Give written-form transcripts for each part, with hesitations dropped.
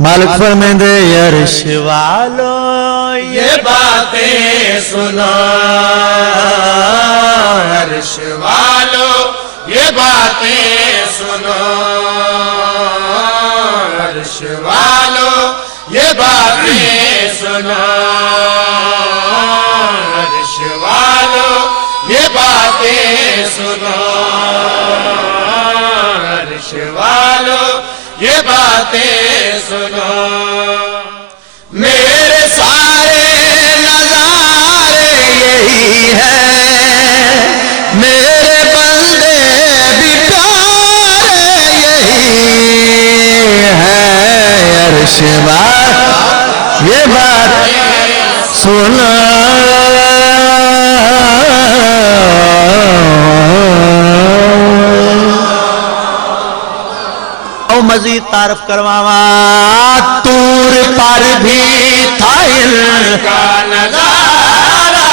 मालिक फरमाते अर्श वालों ये बातें सुनो, अर्श वालों ये बातें सुनो, अर्श वालों ये बातें सुनो, अर्श वालों ये बातें सुनो, अर्श वालों ये बातें सुनो। मेरे सारे नजारे यही है, मेरे बंदे भी प्यारे यही है, अर्श वालों ये बात सुनो। मजीद तारफ करवावा, तूर पर भी था इनका नजारा,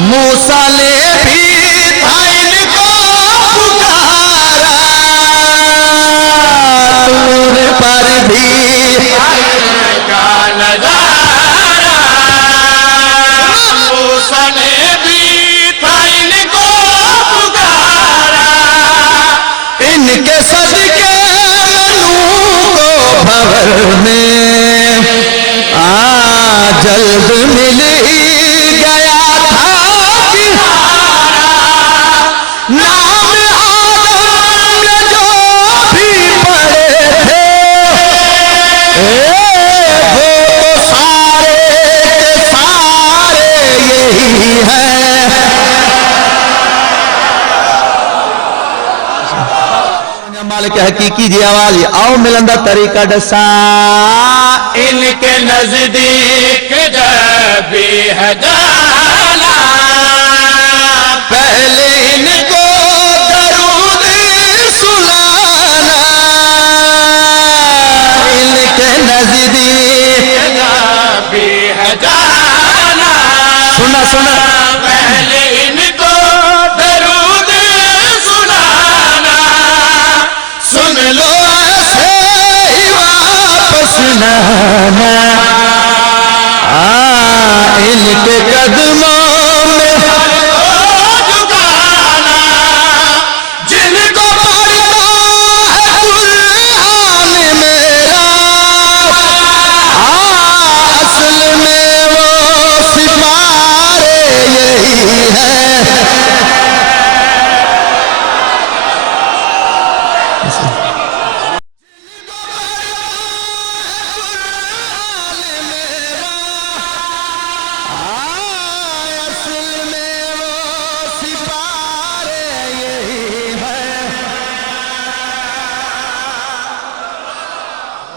मूसा ने भी था इनको पुकारा, तूर पर भी का नजारा, मूसा ने भी था इनको पुकारा, इनके सदके नूह को भंवर में जल्द मिल ही गया था किनारा, नाम आदम ने जो भी पढ़े थे वो तो सारे के सारे यही है। मालिक हकीकी जी आवाज आओ मिलंदा तरीका दसा, इनके नजदीक जब भी है